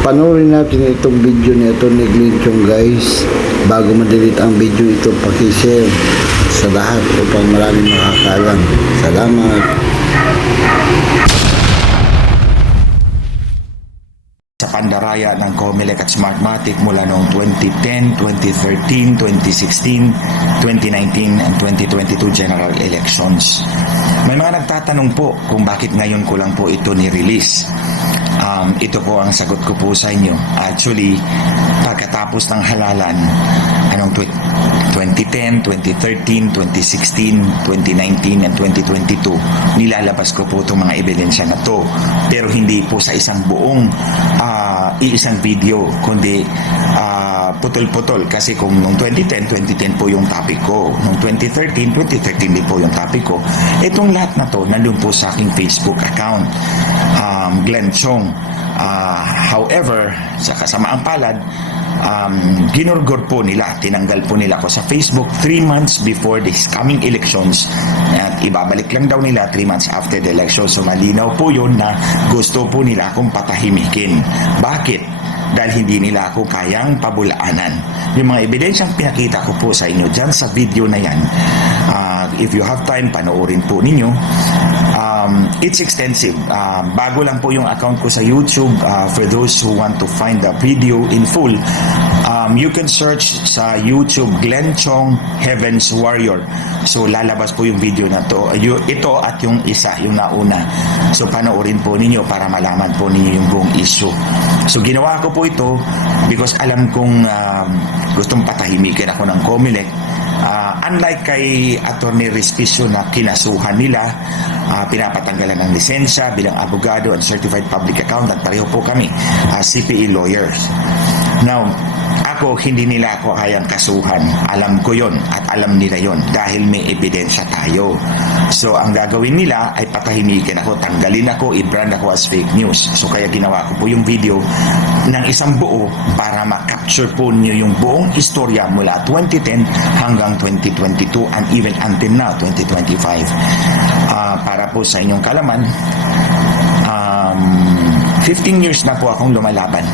Panoorin natin itong video ni Atty. Glenchong guys. Bago ma-delete ang video ito, paki-share sa lahat upang maraming makakaalam. Salamat. Sa pandaraya ng COMELEC at Smartmatic mula noong 2010, 2013, 2016, 2019, and 2022 general elections. May mga nagtatanong po kung bakit ngayon ko lang po ito ni-release. Ito po ang sagot ko po sa inyo. Actually, pagkatapos ng halalan, anong 2010, 2013, 2016, 2019, and 2022, nilalabas ko po itong mga ebidensya na to. Pero hindi po sa isang buong iisang video, kundi putol-putol. Kasi kung noong 2010 po yung topic ko. Noong 2013 din po yung topic ko. Itong lahat na to, nandun po sa aking Facebook account, Glenchong. However, sa kasamaang palad, ginurgor po nila, tinanggal po nila ko sa Facebook 3 months before this coming elections at ibabalik lang daw nila 3 months after the election. So malinaw po yun na gusto po nila akong patahimikin. Bakit? Dahil hindi nila ako kayang pabulaanan. Yung mga ebidensyang pinakita ko po sa inyo dyan sa video na yan, if you have time, panoorin po ninyo. It's extensive. Bago lang po yung account ko sa YouTube. For those who want to find the video in full, you can search sa YouTube Glenchong Heaven's Warrior. So lalabas po yung video na to. Ito at yung isa, yung nauna. So panoorin po ninyo para malaman po ninyo yung buong issue. So ginawa ko po ito because alam kong gustong patahimikin ako ng COMELEC. Unlike kay Atty. Respicio na kinasuhan nila, pinapatanggalan ng lisensya bilang abogado and certified public accountant, pareho po kami CPA lawyers. Now, hindi nila ako kayang kasuhan. Alam ko yon at alam nila yon dahil may ebidensya tayo. So, ang gagawin nila ay patahimikin ako, tanggalin ako, i-brand ako as fake news. So, kaya ginawa ko po yung video ng isang buo para ma-capture po niyo yung buong istorya mula 2010 hanggang 2022 and even until now, 2025. Para po sa inyong kalaman, 15 years na po akong lumalaban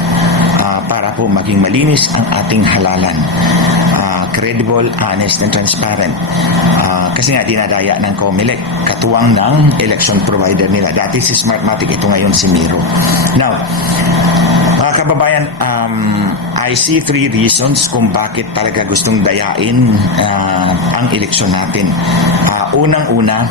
para po maging malinis ang ating halalan. Credible, honest, and transparent. Kasi nga dinadaya ng COMELEC, katuwang ng election provider nila. Dati si Smartmatic, ito ngayon si Miro. Now, mga kababayan, I see 3 reasons kung bakit talaga gustong dayain ang eleksyon natin. Unang-una,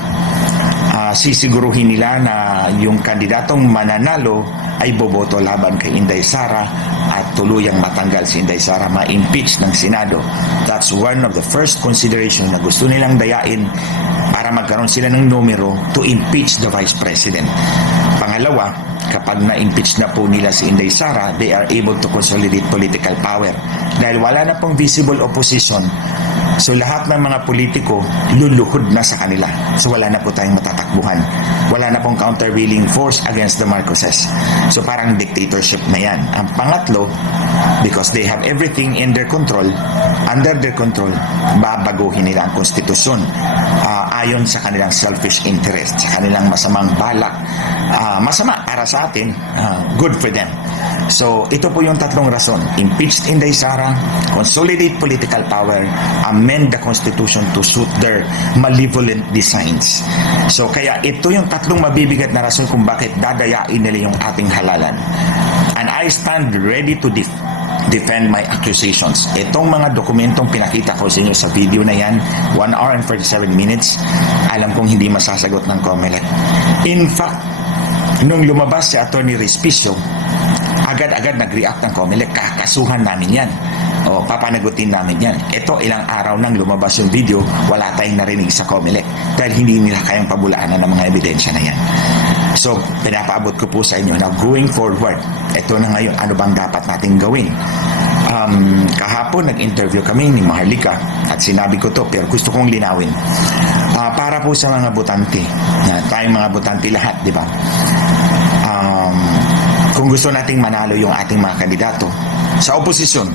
sisiguruhin nila na yung kandidatong mananalo ay boboto laban kay Inday Sara at tuluyang matanggal si Inday Sara, ma-impeach ng Senado. That's one of the first consideration na gusto nilang dayain para magkaroon sila ng numero to impeach the Vice President. Pangalawa, kapag na-impeach na po nila si Inday Sara, they are able to consolidate political power. Dahil wala na pong visible opposition, so lahat ng mga politiko luluhod na sa kanila. So wala na po tayong matatakbuhan. Wala na pong countervailing force against the Marcoses. So parang dictatorship na yan. Ang pangatlo, because they have everything in their control, under their control, babaguhin nila ang konstitusyon ayon sa kanilang selfish interest, sa kanilang masamang balak. Masama para sa atin, good for them. So ito po yung 3 rason. Impeached Inday Sara, consolidate political power, amend the constitution to suit their malevolent designs. So kaya ito yung 3 mabibigat na rason kung bakit dadayain nila yung ating halalan. And I stand ready to defend my accusations. Itong mga dokumentong pinakita ko sa inyo sa video na yan, 1 hour and 47 minutes, alam kong hindi masasagot ng COMELEC. In fact, nung lumabas si Atty. Respicio, agad-agad nag-react ng COMELEC, kakasuhan namin yan. O, papanagutin namin yan. Ito, ilang araw nang lumabas yung video, wala tayong narinig sa COMELEC dahil hindi nila kayang pabulaanan ng mga ebidensya na yan. So, pinapaabot ko po sa inyo na going forward, ito na ngayon, ano bang dapat natin gawin? Kahapon, nag-interview kami ni Maharlika at sinabi ko to, pero gusto kong linawin. Para po sa mga botante, tayong mga botante lahat, di ba? Kung gusto nating manalo yung ating mga kandidato sa oposisyon,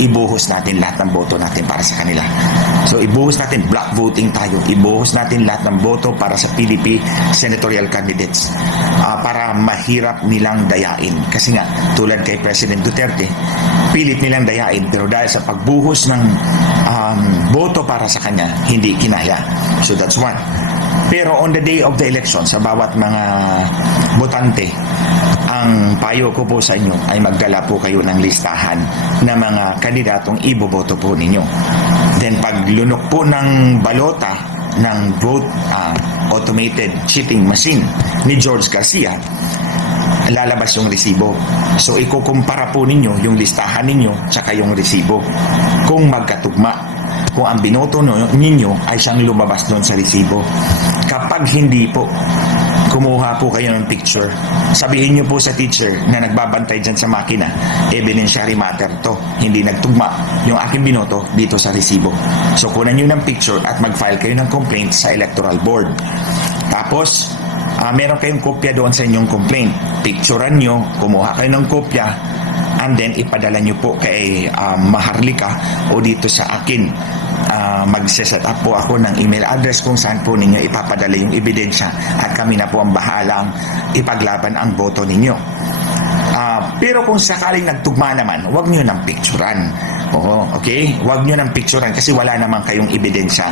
ibuhos natin lahat ng boto natin para sa kanila. So ibuhos natin, block voting tayo, ibuhos natin lahat ng boto para sa PDP senatorial candidates. para mahirap nilang dayain. Kasi nga, tulad kay President Duterte, pilit nilang dayain, pero dahil sa pagbuhos ng boto para sa kanya, hindi kinaya. So that's one. Pero on the day of the election, sa bawat mga botante, ang payo ko po sa inyo ay magdala po kayo ng listahan ng mga kandidatong iboboto po ninyo. Then pag lunok po ng balota ng vote automated cheating machine ni George Garcia, lalabas yung resibo. So ikukumpara po ninyo yung listahan ninyo tsaka yung resibo kung magkatugma, kung ang binoto ninyo ay siyang lumabas doon sa resibo. Kapag hindi po, kumuha po kayo ng picture. Sabihin nyo po sa teacher na nagbabantay dyan sa makina, evidentiary matter to, hindi nagtugma yung aking binoto dito sa resibo. So kunan nyo ng picture at mag-file kayo ng complaint sa electoral board. Tapos meron kayong kopya doon sa inyong complaint. Picturean nyo, kumuha kayo ng kopya, and then ipadala nyo po kay Maharlika o dito sa akin. Magse-set up po ako ng email address kung saan po ninyo ipapadala yung ebidensya at kami na po ang bahalang ipaglaban ang boto ninyo. Pero kung sakaling nagtugma naman, huwag nyo nang picturean. Oo, okay? Huwag nyo nang picturean kasi wala naman kayong ebidensya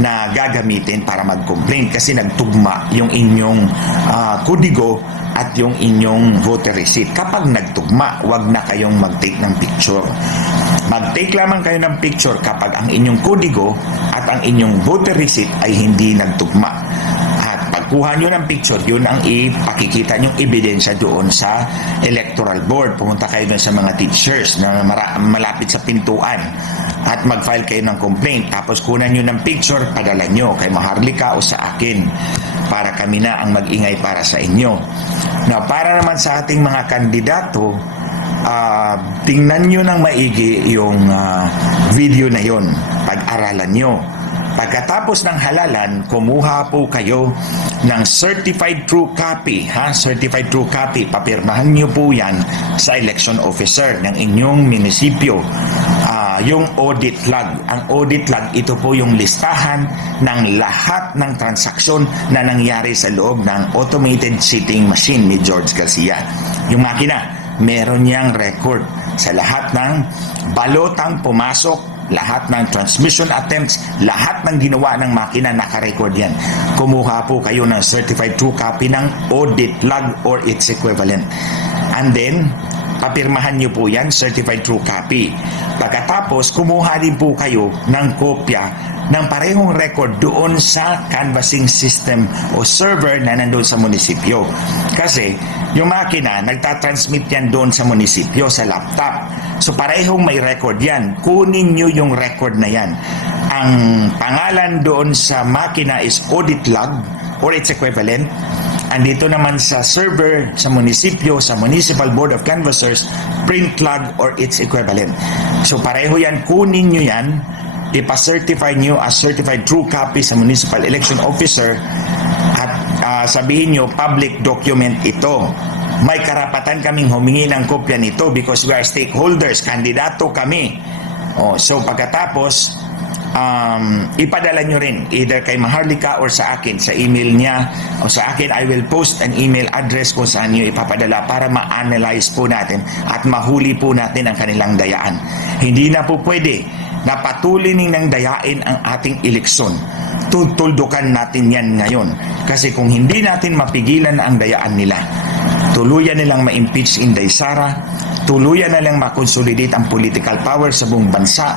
na gagamitin para mag-complain kasi nagtugma yung inyong kodigo at yung inyong voter receipt. Kapag nagtugma, huwag na kayong mag-take ng picture. Mag-take lamang kayo ng picture kapag ang inyong kodigo at ang inyong voter receipt ay hindi nagtugma. At pagkuha nyo ng picture, yun ang ipakikita nyong ebidensya doon sa electoral board. Pumunta kayo doon sa mga teachers na malapit sa pintuan at mag-file kayo ng complaint. Tapos kunan nyo ng picture, padala nyo kay Maharlika o sa akin para kami na ang mag-ingay para sa inyo. Now, para naman sa ating mga kandidato, tingnan nyo ng maigi yung video na yon, pag-aralan nyo. Pagkatapos ng halalan, kumuha po kayo ng certified true copy, certified true copy, papirmahan nyo po yan sa election officer ng inyong munisipyo. Yung audit log. Ang audit log, ito po yung listahan ng lahat ng transaksyon na nangyari sa loob ng automated cheating machine ni George Garcia. Yung makina, meron niyang record sa lahat ng balotang pumasok, lahat ng transmission attempts, lahat ng ginawa ng makina, naka-record yan. Kumuha po kayo ng certified true copy ng audit log or its equivalent. And then, papirmahan nyo po yan, certified true copy. Pagkatapos, kumuha din po kayo ng kopya ng parehong record doon sa canvassing system o server na nandun sa munisipyo. Kasi yung makina, nagtatransmit yan doon sa munisipyo, sa laptop. So parehong may record yan. Kunin nyo yung record na yan. Ang pangalan doon sa makina is audit log or its equivalent. Andito naman sa server, sa munisipyo, sa Municipal Board of Canvassers, print log or its equivalent. So pareho yan, kunin nyo yan, ipa-certify nyo as certified true copy sa Municipal Election Officer at sabihin nyo, public document ito. May karapatan kaming humingi ng kopya nito because we are stakeholders, kandidato kami. So pagkatapos, ipadala nyo rin either kay Maharlika or sa akin, sa email niya o sa akin. I will post an email address kung saan nyo ipapadala para ma-analyze po natin at mahuli po natin ang kanilang dayaan. Hindi na po pwede na patuloy ng dayain ang ating eleksyon. Tutuldukan natin yan ngayon kasi kung hindi natin mapigilan ang dayaan nila, tuluyan nilang ma-impeach Inday Sara, tuluyan nilang ma-consolidate ang political power sa buong bansa,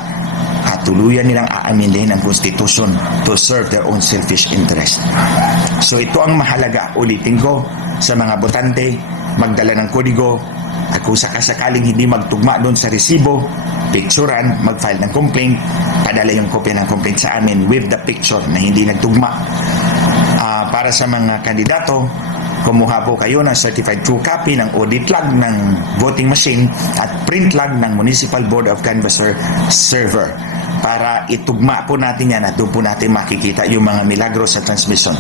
at tuluyan nilang aamindahin ang konstitusyon to serve their own selfish interest. So ito ang mahalaga, ulitin ko, sa mga botante, magdala ng kodigo, at kung sakasakaling hindi magtugma doon sa resibo, picturean, mag-file ng complaint, padala yung kopya ng complaint sa amin with the picture na hindi nagtugma. Para sa mga kandidato, kumuha po kayo ng certified true copy ng audit log ng voting machine at print log ng Municipal Board of Canvasser server para itugma po natin yan at doon po natin makikita yung mga milagro sa transmission.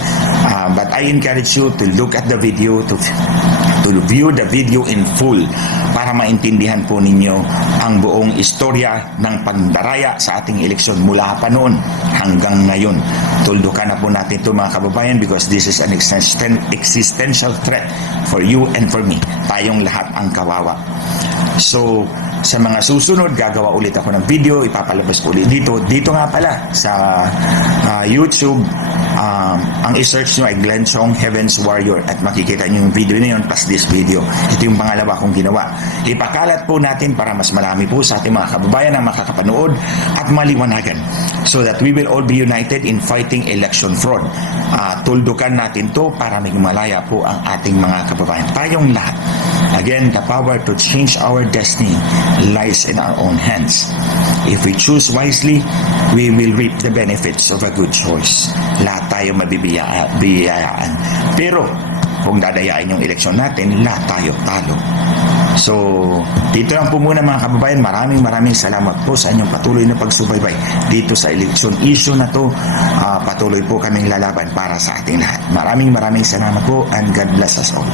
But I encourage you to look at the video, to to view the video in full para maintindihan po ninyo ang buong istorya ng pandaraya sa ating eleksyon mula pa noon hanggang ngayon. Tuldukan na po natin ito mga kababayan because this is an existential threat for you and for me. Tayong lahat ang kawawa. So, sa mga susunod, gagawa ulit ako ng video, ipapalabas ko ulit dito. Dito nga pala, sa YouTube, ang i-search nyo ay Glenn Chong Heaven's Warrior at makikita nyo yung video na yun plus this video. Ito yung pangalawa kong ginawa. Ipakalat po natin para mas marami po sa ating mga kababayan ang makakapanood at maliwanagan so that we will all be united in fighting election fraud. Tuldukan natin to para maging malaya po ang ating mga kababayan. Tayong lahat. Again, the power to change our destiny lies in our own hands. If we choose wisely, we will reap the benefits of a good choice. Lahat tayo mabibiyayaan. Pero, kung dadayain yung eleksyon natin, lahat tayo talo. So, dito lang po muna mga kababayan. Maraming salamat po sa inyong patuloy na pagsubaybay dito sa election issue na to. Patuloy po kaming lalaban para sa ating lahat. Maraming salamat po and God bless us all.